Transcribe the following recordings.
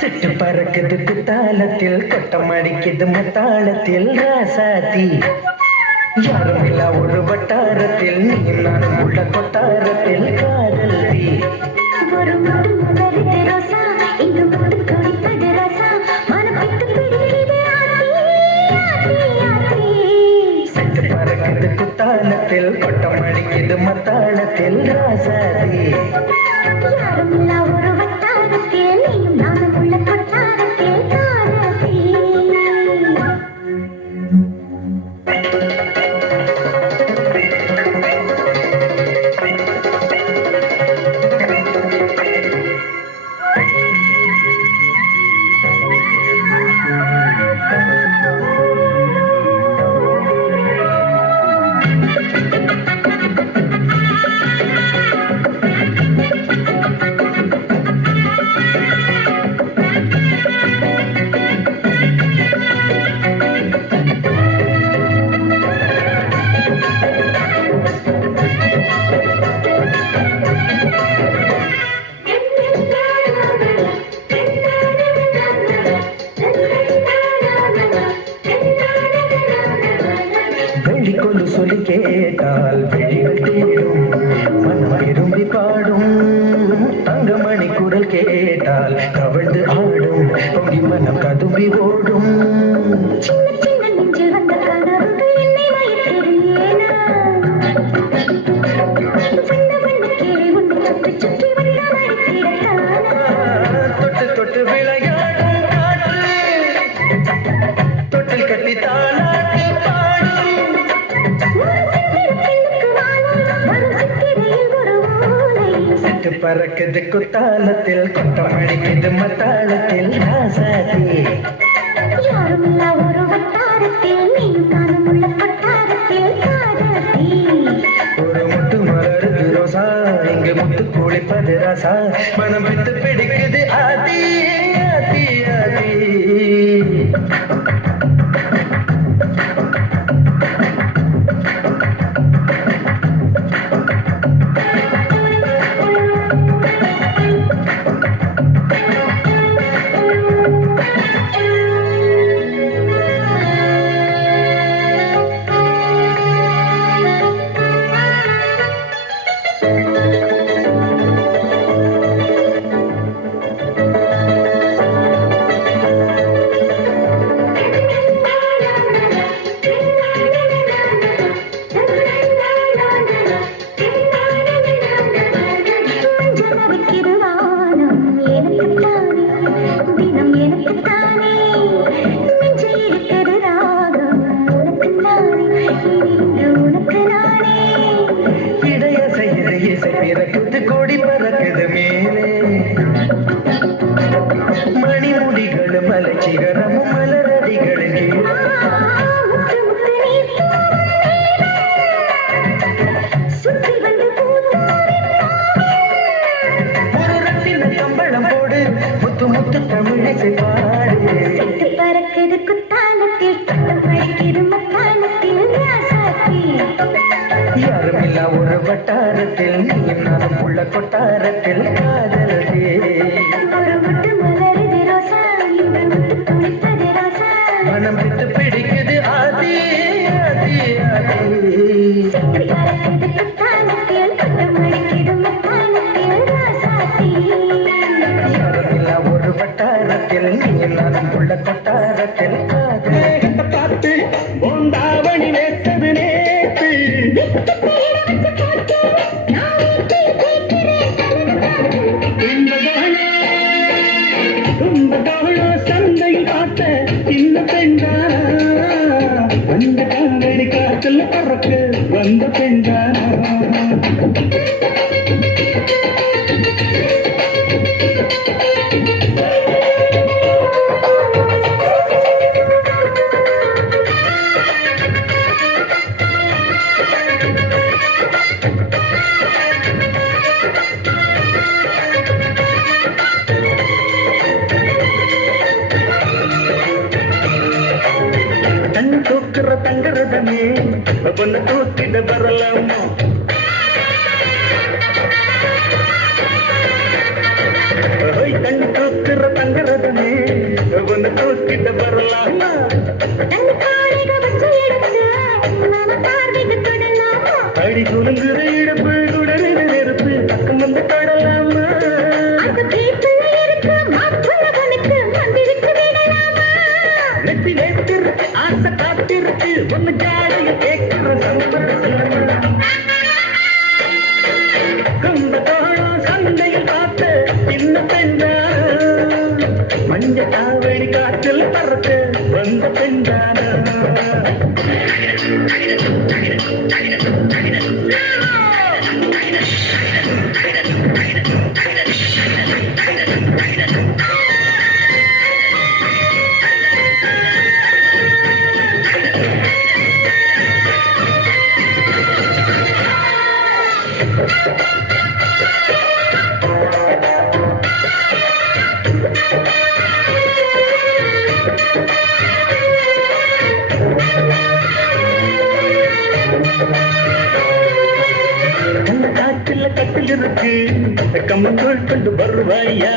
சிட்டு பறக்குது குத்தாலத்தில் கொட்டம் அடிக்குது மத்தாளத்தில் ராசாத்தி யாரும் இல்லா ஒரு வட்டாரத்தில் நீ நானும் உள்ள கொட்டாரத்தில் காதல் தீ ஒரு முட்டு மலருது ரோசா இங்கு முட்டு துடிப்பது ரோசா மனப்பிட்டு பிடிக்குது ஆத்தி சிட்டு பறக்குது குத்தாலத்தில் கொட்டம் அடிக்குது மத்தாளத்தில் ராசாத்தி யாரும் இல்லா ஒரு வட்டாரத்தில் நீயும் நானும் உள்ள கொட்டாரத்தில் காதல் வெளிக்கொண்டு சொல்லி கேட்டால் வெளிகள் தேடும் மனம் விரும்பி பாடும் தங்கமணி குரல் கேட்டால் கவிழ்ந்து ஆடும் பொங்கி மனம் கதும்பி ஓடும் சின்ன சின்ன நெஞ்சில் வந்த கனவுகள் என்னை மயக்கிறேனா வண்ண வண்ண கேளை உன்னை சுற்றி சுற்றி வந்த மடித்திடத்தானா தொட்டு தொட்டு விளையாடும் காற்று தொட்டில் கட்டி தாளாட்டி பாடும் சிட்டு பறக்குது குத்தாலத்தில் கொட்டம் அடிக்குது மத்தாளத்தில் ராசாத்தி யாரும் இல்லா ஒரு வட்டாரத்தில் நீயும் நானும் உள்ள கொட்டாரத்தில் காதல் ஒரு முட்டு மலருது ரோசா இங்கு முத்து குளிப்பது ராசா மனம் விட்டு பிடிக்குது ஆதி ஆதி ஆதி பிறக்குது கொடி பறக்குது மேலே மணிமுடிகளும் மலைச்சிகரமும் மலரடிகளும் ஒரு ரத்தின கம்பளம் போடு முத்து முத்து தமிழிசை பாடு பறக்குது குத்தாலத்தில் கொட்டம் அடிக்குது மத்தாளத்தில் ராசாத்தி யாரும் இல்லா ஒரு வட்டாரத்தில் நீயும் நானும் உள்ள கொட்டாரத்தில் காதல் ஒரு முட்டு மலருது ரோசா இந்த முட்டு துடிப்பது ரோசா மனம் விட்டு பிடிக்குது ஆதி ஆதி ஆதி சிட்டு பறக்குது குத்தாலத்தில் கொட்டம் அடிக்குது மத்தாளத்தில் ராசாத்தி யாரும் இல்லா ஒரு வட்டாரத்தில் நீயும் நானும் உள்ள கொட்டாரத்தில் காதல் பார்த்து பூந்தாவணி நேற்றது நேற்று சந்தையில் பார்த்த இந்த பெண்தானா அந்த கண்ணடி காற்றில் பறக்க வந்த பெண்தானா தூக்குற தங்கரதமே பொண்ணு தூக்கிட வரலாமா கண் தூக்குற தங்கரதமே தூக்கிட்ட வரலாமா தன் காலைக வச்சு எடுத்து நாம பார்வைக்கு தொடலாமா அடி குலுங்குற இடுப்பு உடனே நெருப்பு பக்கம் வந்து தொடலாமா அந்த பேச்சுல இருக்கு மாற்றுள்ளவனுக்கு வந்திருக்கு விடலாமா நெத்தி நேத்திருக்கு ஆசை காத்திருக்கு ஒன்னு ஜாடைய கேட்கிற சம்பரம் கும்பகோணம் சந்தையில் பார்த்த சின்ன பெண்ணான மஞ்ச காவடி காற்றில் பறக்க வந்த பெண்ணான காற்றில் கட்டில் இருக்கு கம்மங்கோள் கொண்டு வருவாயா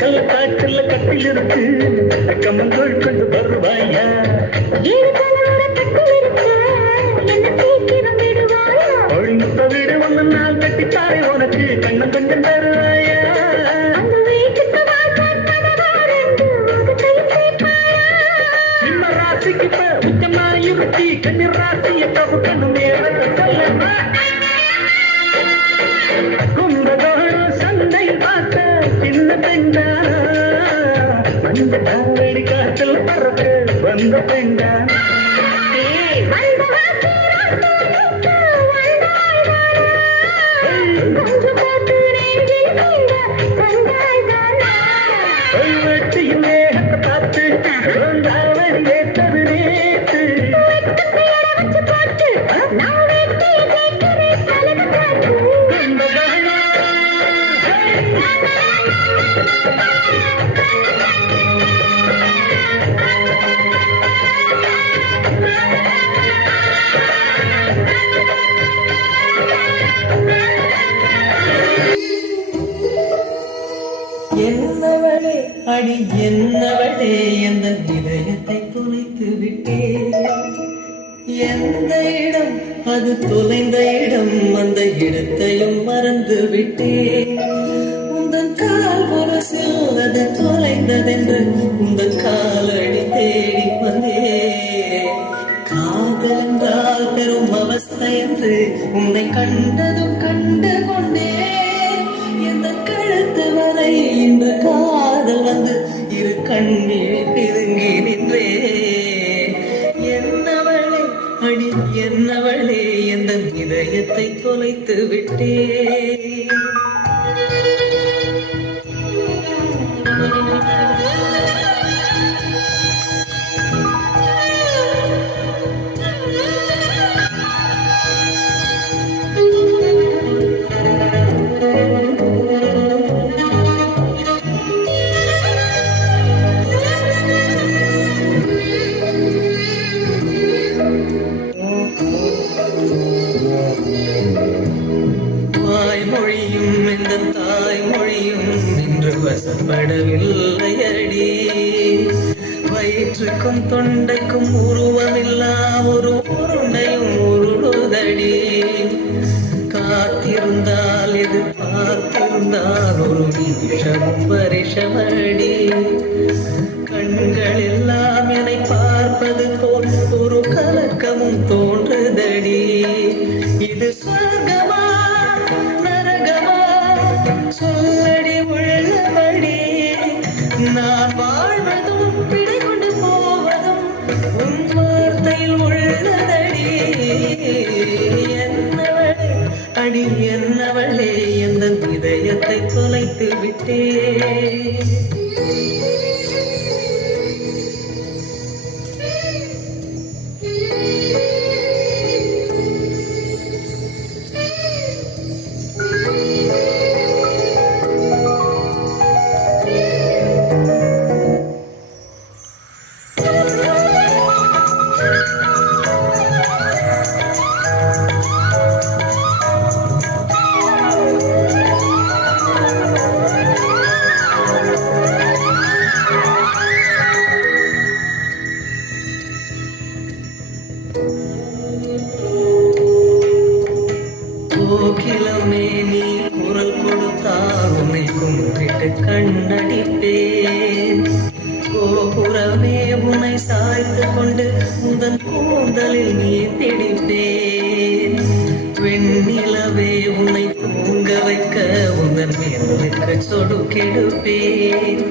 கள்ள காற்றில் கட்டில் இருக்கு கம்மங்கோள் கொண்டு வருவாயா ஏழு தலைமுறை கட்டில் இருக்கு என்ன சீக்கிரம் விடுவாயா ஒழுங்குத்த வீடு ஒன்று நாள் கட்டித்தாரே உனக்கு கண்ணம் கொஞ்சம் தருவாயா அந்த வீட்டுக்கு வாழ்க்கை பதவாரென்று உதகையும் சேர்ப்பாயா சிம்ம ராசிக்கு இப்ப உச்சமாயுறுத்தி கண்ணீர் ராசிய கவு கண்ணு நேரத்தை சொல்லமா கும்பகோணம் சந்தையில் பார்த்த சின்ன பெண்ணானா மஞ்ச காவடி காற்றில் பறக்க வந்த பெண்ணானா வந்த வாசராசனுக்கு வந்தாய்தானா கொஞ்சம் போட்டு நெஞ்சில் நீங்க வந்தாய்தானா வெற்றியின் மேகத்தை பார்த்து வந்தாவடி ஏற்றது நேற்று வெட்டு பேர வச்சு போட்டு நான் வெட்டிய கேட்கிறேன் கலந்து காட்டு என்னவளே அடி என்னவளே எந்த இதயத்தை துளைத்து விட்டே எந்த இடம் அது தொலைந்த இடம் அந்த இடத்தையும் மறந்து விட்டே உந்தன் கால் முரசில் அது தொலைந்ததென்று உந்தன் காலடி தேடி வந்தே காதல் என்றால் பெரும் அவஸ்தை என்று உன்னை கண்டதும் கண்டு கொண்டே எந்த கழுத்து வரை இன்று காதல் வந்து இரு கண்ணீர் பிதுங்கி நின்றே என்னவளே அடி என்னவளே எந்த இதயத்தை தொலைத்து விட்டே வாய்மொழியும் இந்த தாய்மொழியும் இன்று வசப்படவில்லை அடி வயிற்றுக்கும் தொண்டைக்கும் உருவமில்லா ஒரு உருண்டையும் உருளுதடி காத்திருந்தால் எதிர்பார்த்திருந்தால் ஒரு நிமிஷமும் பரிசமடி கண்கள் எல்லாம் என்னை பார்ப்பது போல் ஒரு கலக்கமும் தோன்றுதடி இது சொர்க்கமா நரகமா சொல்லடி உள்ளபடி நான் வாழ்வதும் பிழை கொண்டு போவதும் உன் வார்த்தையில் உள்ளதடி என்னவளே அடி என்னவளே எந்த இதயத்தை தொலைத்து விட்டே தெய்வமே நீ குரல் கொடுத்தால் உன்னை கும்பிட்டு கண்ணடிப்பேன். கோபுரமே உன்னை சாய்த்து கொண்டு முதன் கூந்தலில் நீ பிடிப்பேன். வெண்ணிலவே உன்னை தூங்க வைக்க உந்தன் மேலுக்கு சொடுக்கெடுப்பேன்.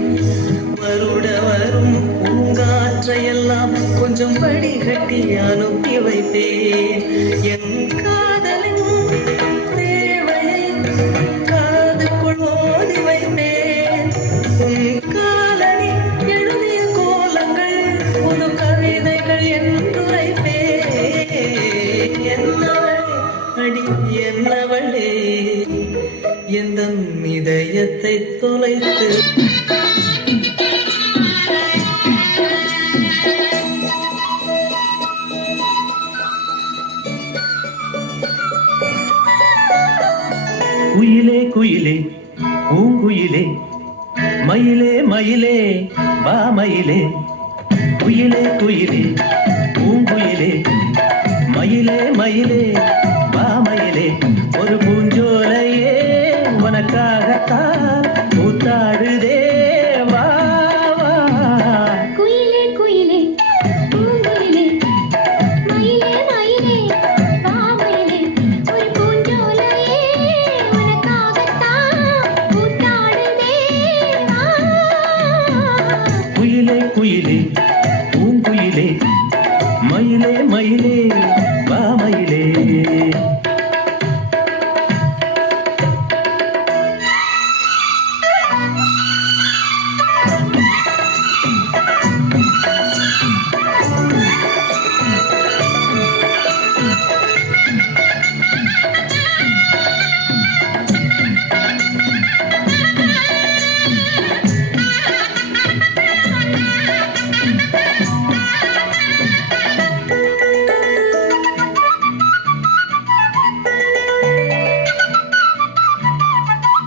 வருட வரும் பூங்காற்றையெல்லாம் கொஞ்சம் வடிகட்டி அனுப்பி வைப்பேன். என் காதலின் தேவையை காதுக்குள் ஓதி வைப்பேன். உன் காலனி எழுதிய கோலங்கள் புது கவிதைகள் என்றுரைப்பேன். என்னவளே அடி என்னவளே எந்த இதயத்தை தொலைத்து குயிலே குயிலே பூங்குயிலே மயிலே மயிலே வா மயிலே. குயிலே குயிலே பூங்குயிலே மயிலே மயிலே வா மயிலே. ஒரு பூஞ்சோலையே உனக்காகத்தான் கூத்தாடுதே வா வா. குயிலே குயிலே பூங்குயிலே மயிலே மயிலே வா மயிலே. ஒரு பூஞ்சோலையே உனக்காகத்தான் கூத்தாடுதே வா. குயிலே குயிலே பூங்குயிலே மயிலே மயிலே வா மயிலே.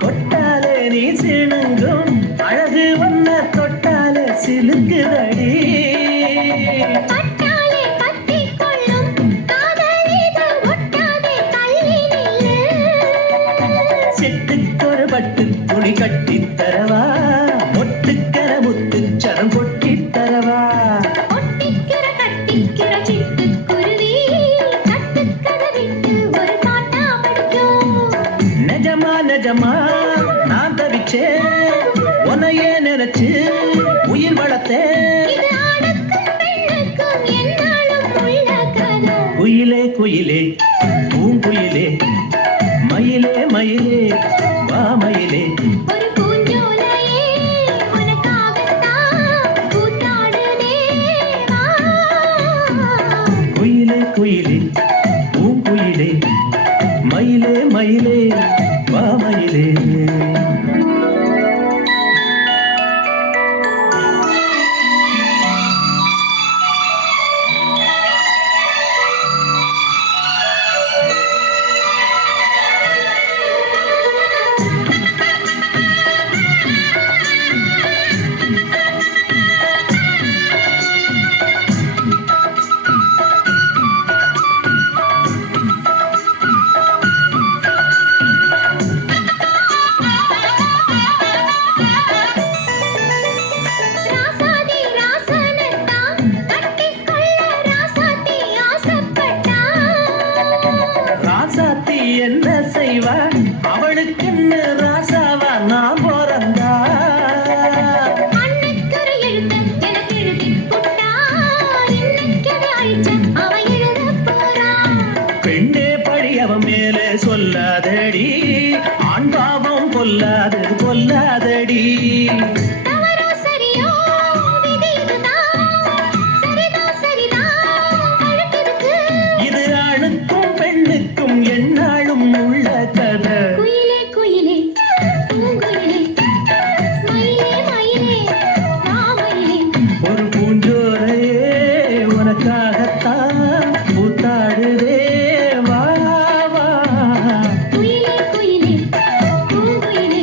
தொட்டாலே நீ சிணுங்கும் அழகு வந்த தொட்டாலே சிலுக்குதடி. பட்டாலே பத்திக் கொள்ளும் காதலிது ஒட்டாதே தள்ளி நில்லு. செட்டுக்கொரு பட்டு துணி கட்டித் தரவா, மொட்டுக்கர முத்துச்சரம் கொட்டித் தரவா. ஒட்டிக்கிற கட்டிக்கிற சிட்டுக்குருவி கட்டுக்கதை விட்டு ஒரு பாட்டா படிக்கும். நிஜமா நிஜமா நான் தவிச்சேன் உன்னையே நினைச்சு உயிர் வளர்த்தேன். இது ஆணுக்கும் பெண்ணுக்கும் எந்நாளும் உள்ள கதை. குயிலே குயிலே பூங்குயிலே மயிலே மயிலே வா மயிலே. ஒரு பூஞ்சோலையே உனக்காகத்தான் கூத்தாடுதே வா. குயிலே குயிலே பூங்குயிலே மயிலே மயிலே வா மயிலே. ராசாதி ராசனத்தான் கட்டிக்கொள்ள ராசாத்தி ஆசைப்பட்டா. ராசாத்தி என்ன செய்வா அவளுக்குன்னு ராசாவா நான் பிறந்தா. அன்னைக்கொரு எழுத்து எனக்கு எழுதிப் புட்டா. இன்னைக்கதை அழிச்ச அவன் எழுதப் போறான். பெண்ணே பழி அவன் மேலே சொல்லாதடி, ஆண் பாவம் கொல்லாது கொல்லாதடி. தவறோ சரியோ விதி இதுதான். சரிதான் சரிதான் அழுத்ததுக்கு. இது ஆணுக்கும் பெண்ணுக்கும் எந்நாளும் உள்ள கதை. குயிலே குயிலே பூங்குயிலே மயிலே மயிலே வா மயிலே. ஒரு பூஞ்சோலையே உனக்காகத்தான் கூத்தாடுதே வா வா. குயிலே குயிலே பூங்குயிலே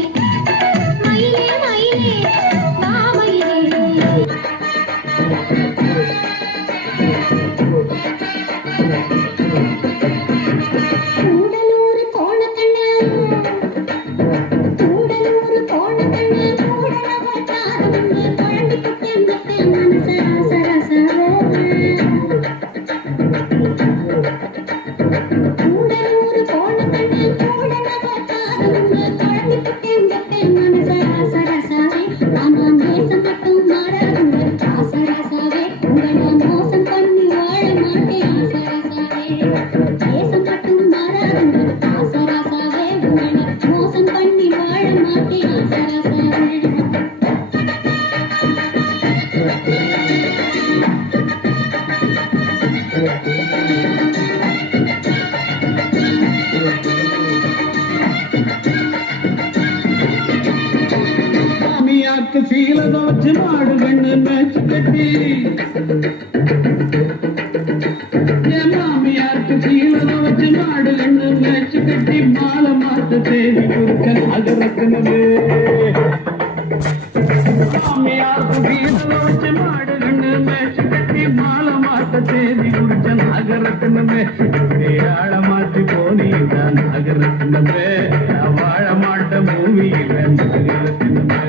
மயிலே மயிலே கூடலூர் போன கண்ணு கூடலவ காதொன்னு குழம்பி புட்டேன் புட்டேன் மனச ராசராசாவே கூடலூர் போன கண்ணு கூடலவ காதொன்னு குழம்பி புட்டேன் புட்டேன் மனச ராசராசாவே ஆனா நேசம் மட்டும் மாறாதுங்க ராசராசாவே உங்களை மோசம் பண்ணி வாழ மாட்டேன் ராசராசாவே நேசம் மட்டும் மாறாதுங்க ராசராசாவே உங்களை மோசம் பண்ணி வாழ மாட்டேன் ராசராசாவே மாமியாக்கு சீல தோச்சு மாடு கண்ணு மேய்ச்சு கட்டி என் மாமியாருக்கு சீல தோச்சு மாடு கண்ணு மேய்ச்சு கட்டி மாலை மாத்த தேடி கொடுக்க நகரத்தினது மாமியாருக்கு சீல தோச்சு மாடு கண்ணு மேய்ச்சு கட்டி மாலை மாத்த தேடி கொடுக்க நகரத்தினமே ஆழ மாத்தி போனீதான் நகரத்தினமே வாழ மாட்ட பூமியில நகரத்தினமே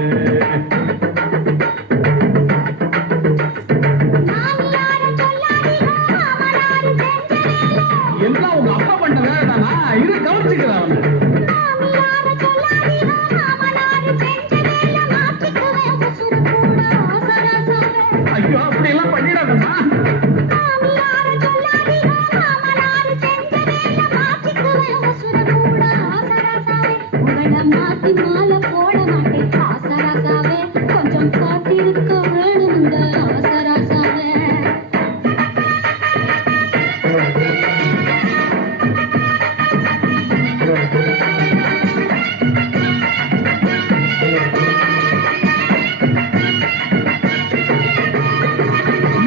எல்லாம் உங்க அப்பா பண்ண வேலை தானா இரு கவனிச்சுக்கிறேன் அவனை ஐயோ அப்படி எல்லாம் பண்ணிடாதம்மா மாத்தி மாலை போட மாட்டேன் ஆசராசாவே கொஞ்சம் காத்திருக்க வேணுங்க ஆசராசாவே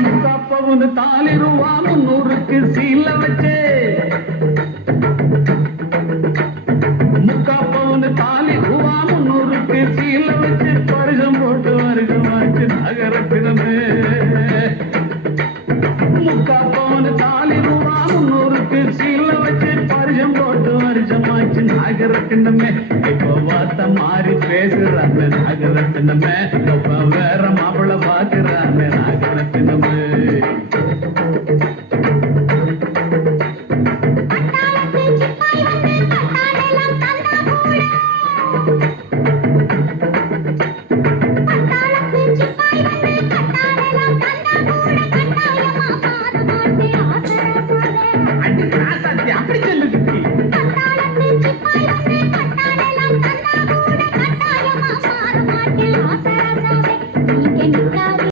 முக்காப்பவனு தாலி ரூபா 300க்கு சீல வச்சே முக்காப்பவனு தாலி ரூபா 300க்கு சீல வச்சு பரிசம் போட்டு வருகமாச்சு நகரத்தினமே முக்காப்பவனு தாலி ரூபா 300க்கு சீல வச்சு பரிசம் போட்டு வருஷமாச்சு நகரத்தினமே இப்போ வார்த்தை மாறி பேசுறாங்க நகரத்தினமே இப்ப வேற மாப்பிள்ள பாக்குறாங்க நகரத்தினமே அப்படி சொல்லுது